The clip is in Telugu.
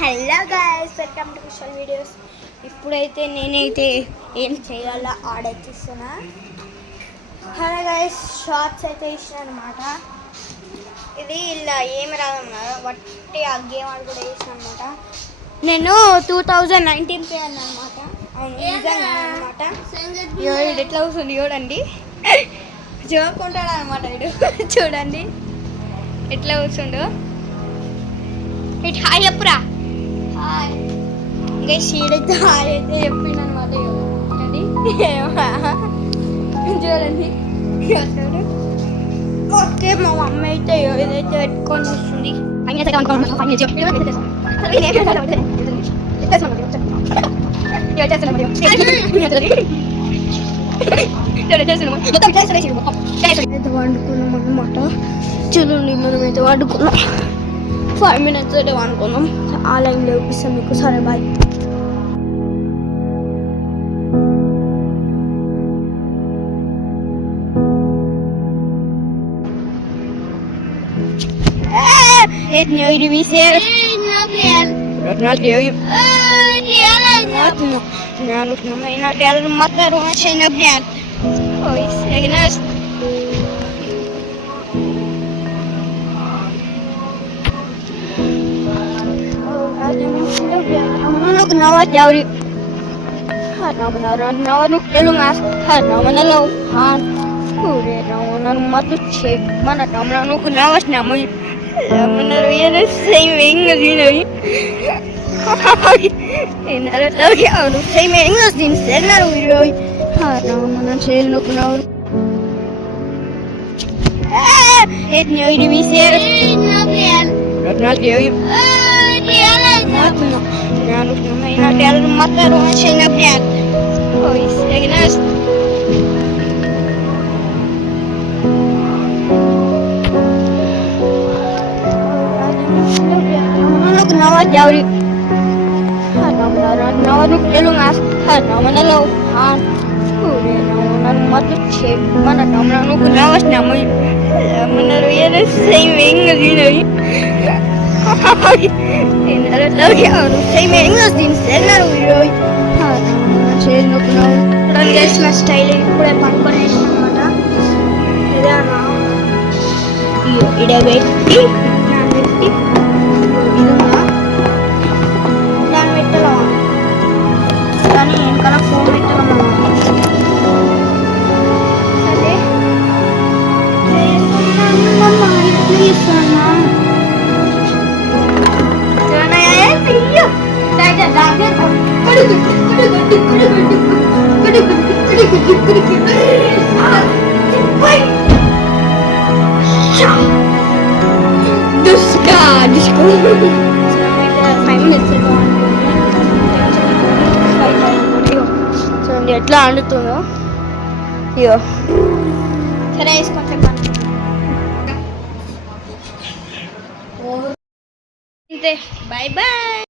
Hello guys, welcome to విషల్ videos. ఇప్పుడైతే నేనైతే ఏం చేయాలో ఆర్డర్ చేస్తున్నా. హలో గైస్, షార్ట్స్ అయితే ఇచ్చిన అనమాట. ఇది ఇలా ఏమి రాదన్నమాట, బట్టి ఆ గేమ్ ఆడి కూడా వేసిన అనమాట. నేను 2019 పే అన్నమాట. అవును, నిజంగా అనమాట. ఇది ఎట్లా వస్తుంది చూడండి, జోకుంటాడు అనమాట వీడు. చూడండి ఎట్లా కూర్చుండు. ఇటు హాయ్ చెప్పురా. హాయ్ ఇంకా షీడైతే హాయ్ అయితే చెప్పిండు అనమాట. చూడండి చూడు. ఓకే, మా మమ్మీ అయితే ఏదైతే పెట్టుకొని వస్తుంది. వండుకున్నాం అనమాట. చూడండి, మనమైతే వండుకున్నాం. 5 minutes అయితే వండుకున్నాం. ఆ లైన్లో చూపిస్తాం మీకు. సరే bye. Jauh nawan elungas nawan han udah nawan matu cek mana nawan nawas namanya nawan yana same English ini ada lagi orang same English din senar udah nawan cek nawan etnya ini bisa nawan dia Natal mata rumah saya nggak. Oh iya, guys. Lu kenapa jauh? Nawa nu elungas, nawa lo. Udah nawa matu cek mana nawa nu kenapa namanya? Mana dia same English ini. ini ada lagi orang same English din senar udah చూడండి గైస్, నా స్టైల్ ఇప్పుడే పనుకొనేసిన అనమాట. ఇదేనా ఇడబెట్టి ఇదున్నా దాన్ని పెట్టాల కానీ వెనకాల ఫోన్ పెట్టాలన్నమాట. సరే చేస్తున్నా చూడండి ఎట్లా వండుతుందో. ఇయో సరే వేసుకొని అంతే. Bye bye.